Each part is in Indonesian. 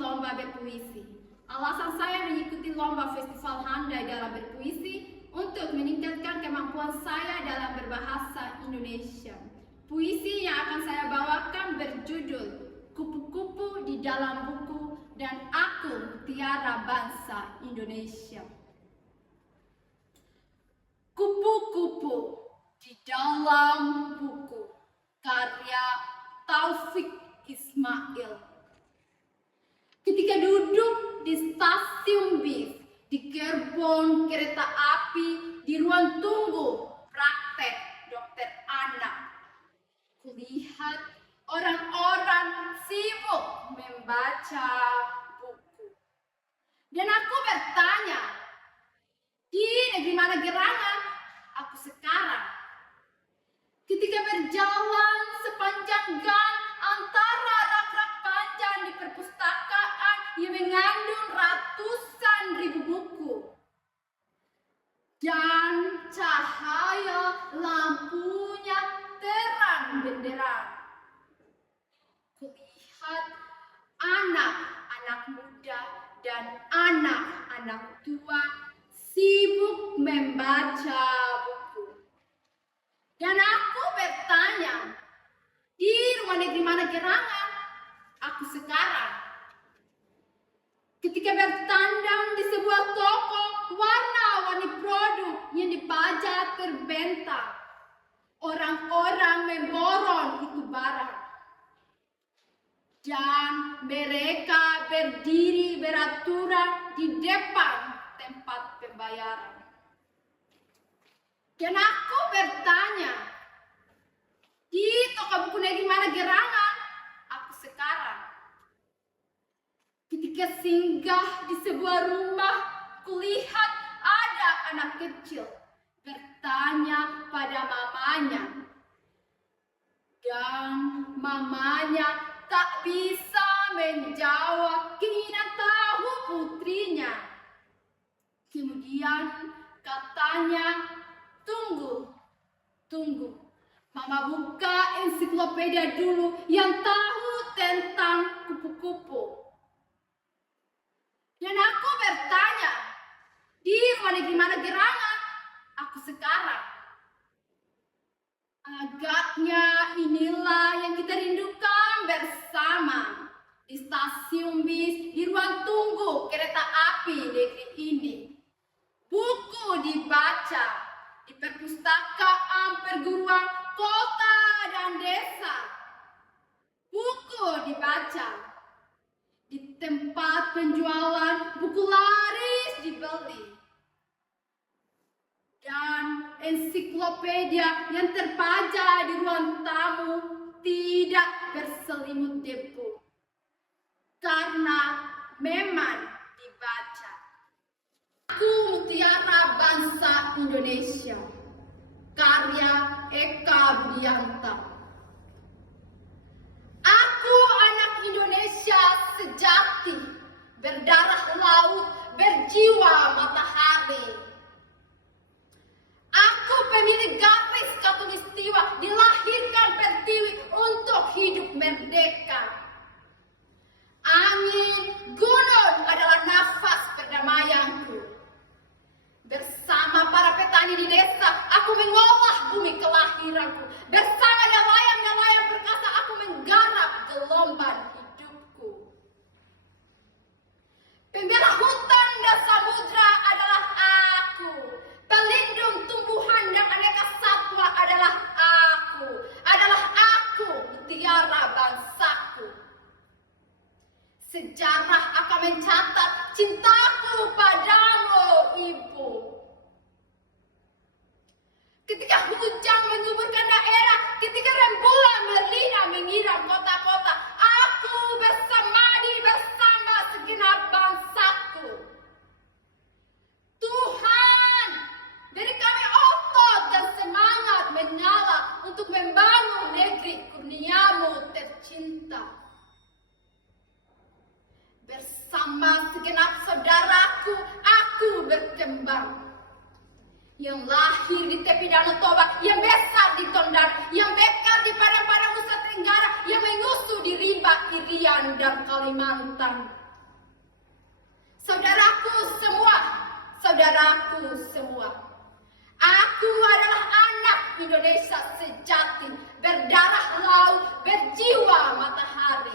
lomba berpuisi. Alasan saya mengikuti lomba Festival Handai dalam berpuisi untuk meningkatkan kemampuan saya dalam berbahasa Indonesia. Puisi yang akan saya bawakan berjudul Kupu-kupu di dalam buku dan Aku Mutiara Bangsa Indonesia. Kupu-kupu di dalam buku, karya Taufik Ismail. Ketika duduk di stasiun bis, di gerbong kereta api, di ruang tunggu praktek dokter anak, kulihat orang-orang sibuk membaca buku. Dan aku bertanya, di negeri mana gerangan aku sekarang? Ketika berjalan sepanjang gang antara rak-rak panjang di perpustakaan yang mengandung ratusan ribu buku, dan cahaya lampunya terang benderang, kulihat anak-anak muda dan anak-anak tua sibuk membaca buku. Dan aku bertanya, di rumah negeri mana gerangan aku sekarang? Ketika bertandang di sebuah toko, warna-warni produk yang dipajang terbentang, orang-orang memborong itu barang. Dan mereka berdiri beraturan di depan tempat pembayaran. Dan aku bertanya, di toko buku negeri mana gerangan aku sekarang? Ketika singgah di sebuah rumah, kulihat ada anak kecil bertanya pada mamanya. Dan mamanya tak bisa menjawab keinginan tahu putrinya. Kemudian katanya, tunggu. Mama buka ensiklopedia dulu yang tahu tentang kupu-kupu. Dan aku bertanya, di rumah negeri mana gerangan aku sekarang? Agaknya inilah yang kita rindukan bersama. Di stasiun bis, di ruang tunggu kereta api negeri ini. Buku dibaca di perpustakaan perguruan kota dan desa. Buku dibaca di tempat penjualan buku laris dibeli. Dan ensiklopedia yang terpajang di ruang tamu tidak berselimut debu, karena memang dibaca. Aku Mutiara Bangsa Indonesia, karya Eka Budianta. Aku anak Indonesia sejati, berdarah laut, berjiwa matahari. Aku pemilik garis khatulistiwa, dilahirkan pertiwi untuk hidup merdeka. Angin gunung adalah nafas perdamaianku. Bersama para petani di desa, aku mengolah bumi kelahiranku. Bersama nelayan-nelayan perkasa, aku menggarap gelombang hidupku. Pembela hutan dan samudra adalah aku. Pelindung tumbuhan dan aneka satwa adalah aku. Mutiara bangsaku. Sejarah akan mencatat cintaku padamu, Ibu. Ketika hujan menyuburkan daerah, ketika rembulan melina menyiram kota-kota, aku bersamadi bersama segenap bangsaku. Tuhan, beri kami otot dan semangat menyala untuk membangun negeri kurniamu tercinta. Bersama segenap saudaraku, aku berkembang. Yang lahir di tepi Danau Toba, yang besar di Tondano, yang bekar di Padang-Padang Nusa Tenggara, yang menyusu di Rimba, Irian, dan Kalimantan. Saudaraku semua, aku adalah anak Indonesia sejati, berdarah laut, berjiwa matahari,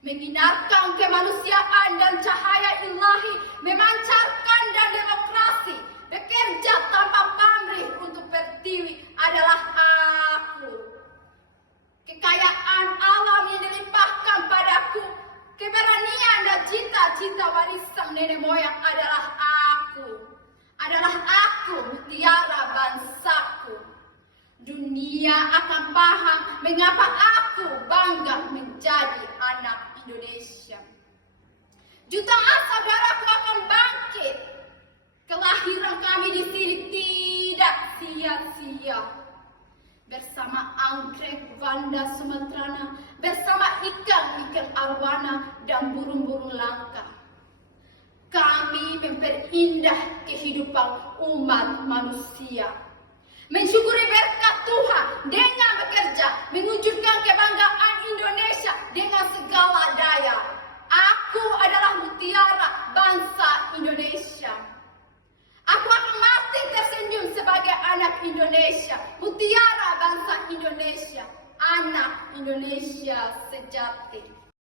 menginarkan kemanusiaan dan cahaya ilahi, memancarkan dan demokrasi, bekerja tanpa pamrih untuk pertiwi adalah aku. Kekayaan alam yang dilimpahkan padaku, keberanian dan cita-cita warisan nenek moyang adalah aku, mutiara bangsaku. Dunia akan paham mengapa aku bangga menjadi anak Indonesia. Jutaan saudaraku akan bangkit. Kelahiran kami di sini tidak sia-sia. Bersama anggrek Vanda Sumatrana, bersama ikan-ikan arwana dan burung-burung langka, kami memperindah kehidupan umat manusia, mensyukuri berkat Tuhan dengan bekerja, mewujudkan kebanggaan Indonesia dengan segala daya. Aku adalah mutiara bangsa Indonesia. Aku akan mati tersenyum sebagai anak Indonesia, mutiara bangsa Indonesia, anak Indonesia sejati.